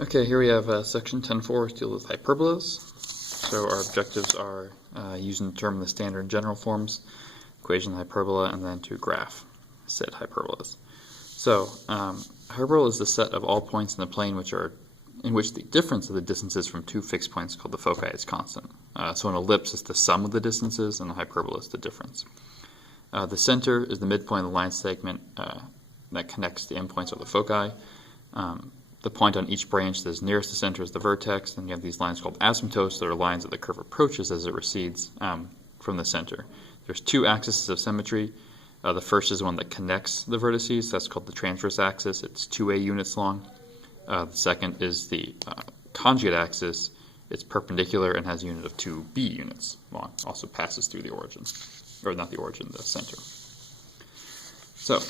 Okay, here we have section 10.4, which deals with hyperbolas. So our objectives are using to determine the standard and general forms, equation of hyperbola, and then to graph said hyperbolas. So hyperbola is the set of all points in the plane in which the difference of the distances from two fixed points called the foci is constant. So an ellipse is the sum of the distances, and a hyperbola is the difference. The center is the midpoint of the line segment that connects the endpoints of the foci. The point on each branch that is nearest the center is the vertex, and you have these lines called asymptotes that are lines that the curve approaches as it recedes from the center. There's two axes of symmetry. The first is the one that connects the vertices. That's called the transverse axis. It's 2a units long. The second is the conjugate axis. It's perpendicular and has a unit of 2b units long. Also passes through the origin, or not the origin, the center. So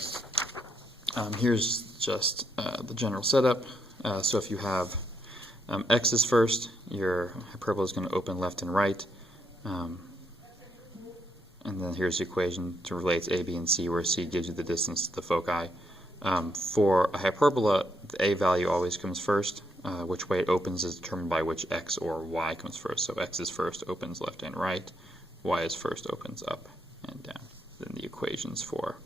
here's just the general setup. So if you have x is first, your hyperbola is going to open left and right. And then here's the equation to relate a, b, and c, where c gives you the distance to the foci. For a hyperbola, the a value always comes first. Which way it opens is determined by which x or y comes first. So x is first, opens left and right. Y is first, opens up and down. Then the equations for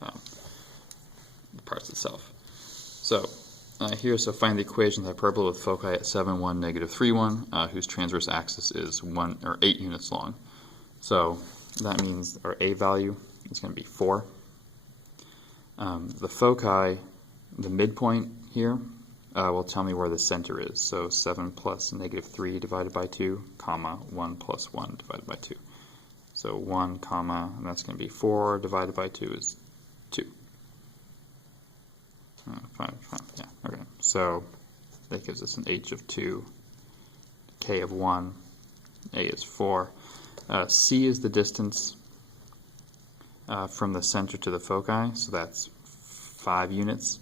the parts itself. So so find the equation of the hyperbola with foci at 7, 1, negative 3, 1, whose transverse axis is 1 or 8 units long. So that means our a value is going to be 4. The foci, the midpoint here, will tell me where the center is. So 7 plus negative 3 divided by 2, comma, 1 plus 1 divided by 2. So 1, comma, and that's going to be 4 divided by 2 is 2. 5, yeah, okay. So that gives us an h of 2, k of 1, a is 4. C is the distance from the center to the foci, so that's 5 units.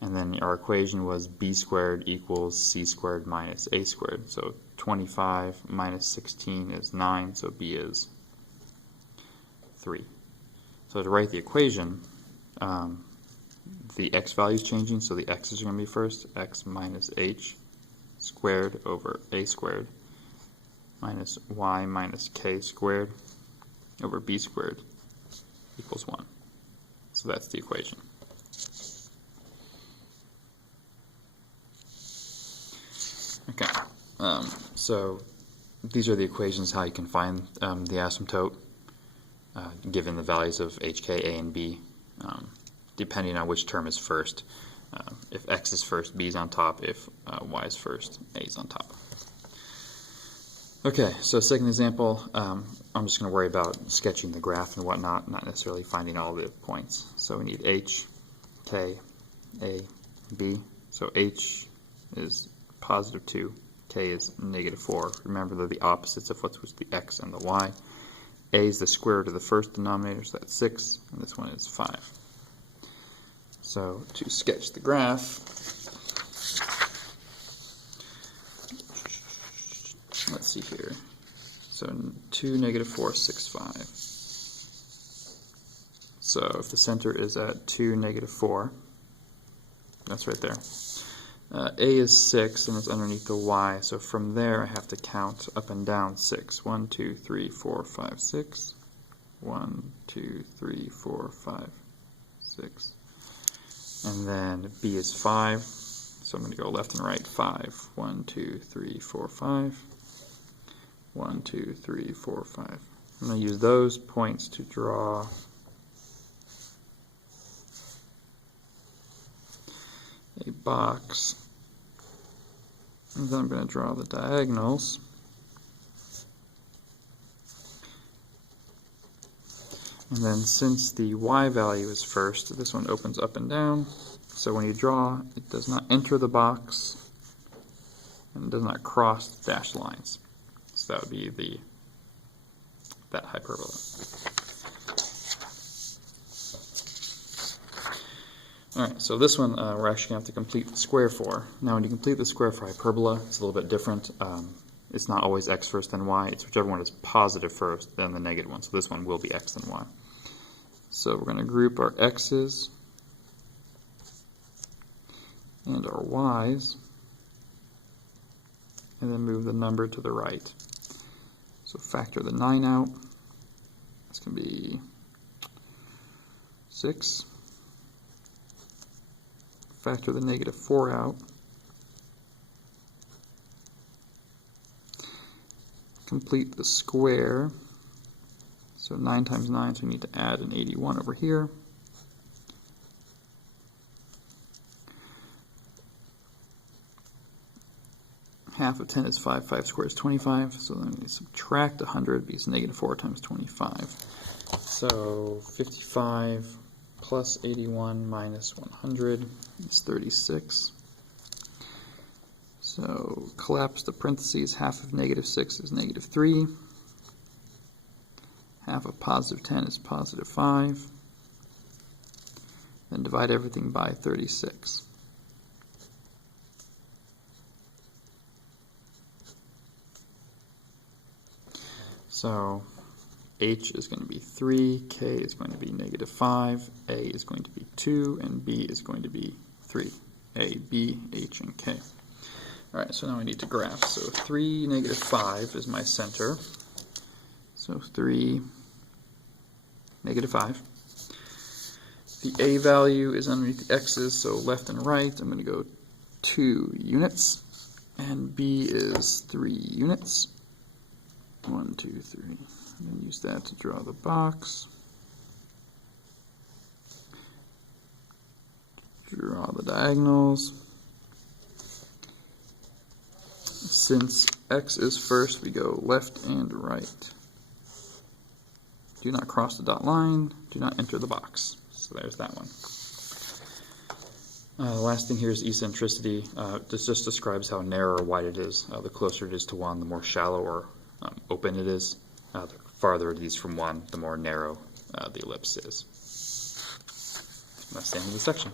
And then our equation was b squared equals c squared minus a squared. So 25 minus 16 is 9, so b is 3. So to write the equation, the x value is changing, so the x's are going to be first. X minus h squared over a squared minus y minus k squared over b squared equals 1. So that's the equation. Okay, so these are the equations how you can find the asymptote given the values of h, k, a, and b, depending on which term is first. If x is first, b is on top. If y is first, a is on top. Okay, so second example, I'm just going to worry about sketching the graph and whatnot, not necessarily finding all the points. So we need h, k, a, b. So h is positive 2, k is negative 4. Remember they're the opposites of what's the x and the y. A is the square root of the first denominator, so that's 6, and this one is 5. So to sketch the graph, let's see here. So 2, negative 4, 6, 5. So if the center is at 2, negative 4, that's right there. A is 6, and it's underneath the y, so from there I have to count up and down 6. 1, 2, 3, 4, 5, 6. 1, 2, 3, 4, 5, 6. And then b is 5, so I'm going to go left and right. 5. 1, 2, 3, 4, 5. 1, 2, 3, 4, 5. I'm going to use those points to draw a box, and then I'm going to draw the diagonals. And then since the y value is first, this one opens up and down, so when you draw, it does not enter the box and it does not cross dashed lines. So that would be that hyperbola. Alright, so this one we're actually going to have to complete the square for. Now when you complete the square for hyperbola, it's a little bit different. It's not always x first then y, it's whichever one is positive first, then the negative one. So this one will be x then y. So we're going to group our x's and our y's, and then move the number to the right. So factor the 9 out. This can be 6. Factor the negative 4 out. Complete the square. So 9 times 9, so we need to add an 81 over here. Half of 10 is 5, 5 squared is 25, so then we subtract 100 because negative 4 times 25. So 55 plus 81 minus 100 is 36. So collapse the parentheses, half of negative 6 is negative 3. Half of positive 10 is positive 5. Then divide everything by 36. So h is going to be 3, k is going to be negative 5, a is going to be 2, and b is going to be 3. A, b, h, and k. Alright, so now I need to graph. So 3, negative 5 is my center. So 3, negative 5. The a value is underneath the x's, so left and right. I'm going to go 2 units. And b is 3 units. 1, 2, 3. And then use that to draw the box. Draw the diagonals. Since x is first, we go left and right. Do not cross the dot line. Do not enter the box. So there's that one. The last thing here is eccentricity. This just describes how narrow or wide it is. The closer it is to 1, the more shallow or open it is. The farther it is from 1, the more narrow the ellipse is. That's the end of the section.